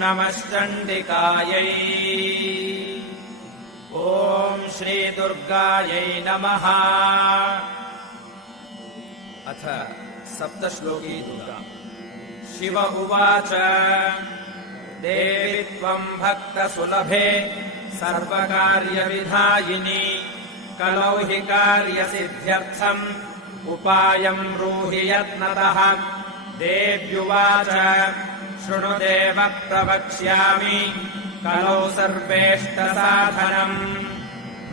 नमश्चण्डिकायै। ॐ श्रीदुर्गायै नमः। अथ सप्तश्लोकी दुर्गा। शिव उवाच देवि त्वम् भक्तसुलभे सर्वकार्यविधायिनि कलौ हि कार्यसिद्ध्यर्थम् उपायम् ब्रूहि यत्नतः। देव्युवाच शृणु देव प्रवक्ष्यामि कलौ सर्वेष्टसाधनम्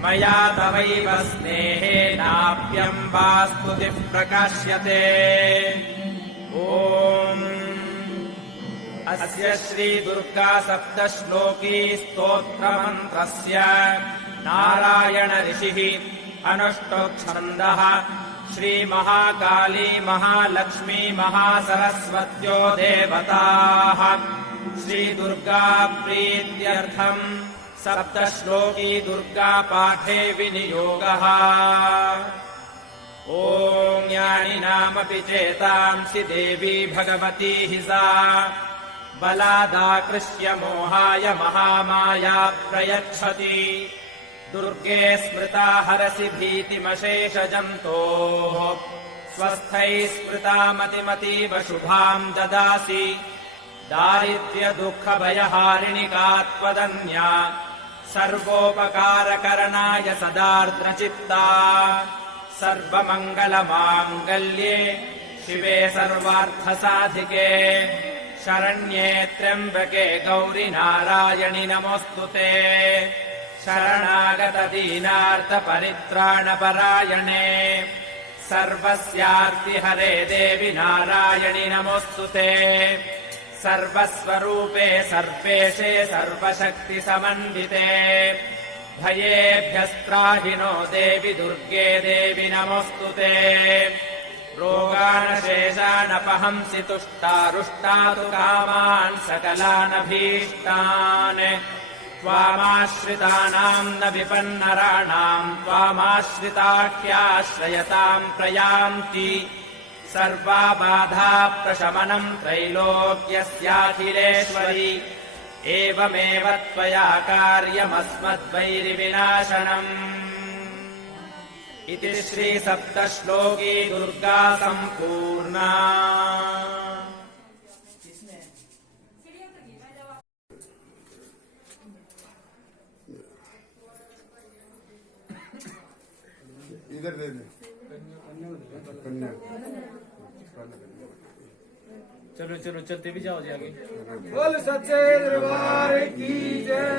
मया तवैव स्नेहेनाप्यम् वा स्तुतिः प्रकाश्यते। ॐ अस्य श्रीदुर्गा सप्तश्लोकी स्तोत्रमन्त्रस्य नारायण ऋषिः अनुष्टुप् श्रीमहाकाली महालक्ष्मी महासरस्वत्यो देवताः श्रीदुर्गा प्रीत्यर्थम् सप्तश्लोकी दुर्गा पाठे विनियोगः। ॐ ज्ञानिनामपि चेतांसि देवी भगवती हि सा बलादाकृष्य मोहाय महामाया प्रयच्छति। दुर्गे स्मृता हरसि भीतिमशेषजन्तोः स्वस्थैः स्मृता मतिमतीव शुभाम् ददासि। दारिद्र्यदुःखभयहारिणिका त्वदन्या सर्वोपकारकरणाय सदार्द्रचित्ता। सर्वमङ्गलमाङ्गल्ये शिवे सर्वार्थसाधिके शरण्ये त्र्यम्बके गौरि नारायणि नमोऽस्तुते। शरणागतदीनार्तपरित्राणपरायणे सर्वस्यार्तिहरे देवि नारायणि नमोऽस्तुते। सर्वस्वरूपे सर्वेशे सर्वशक्तिसमन्विते भयेभ्यस्त्राहिनो देवि दुर्गे देवि नमोऽस्तुते। रोगानशेषानपहंसि तुष्टारुष्टातु कामान् सकलानभीष्टान्। त्वामाश्रितानाम् न विपन्नराणाम् त्वामाश्रिताख्याश्रयताम् प्रयान्ति। सर्वाबाधा प्रशमनम् त्रैलोक्यस्याखिलेश्वरि एवमेव त्वया कार्यमस्मद्वैरिविनाशनम्। इति श्रीसप्तश्लोकी दुर्गा सम्पूर्णा। इधर दे दे। चलो चलो चलते भी जाओ जी आगे। बोल सच्चे दरबार की जय।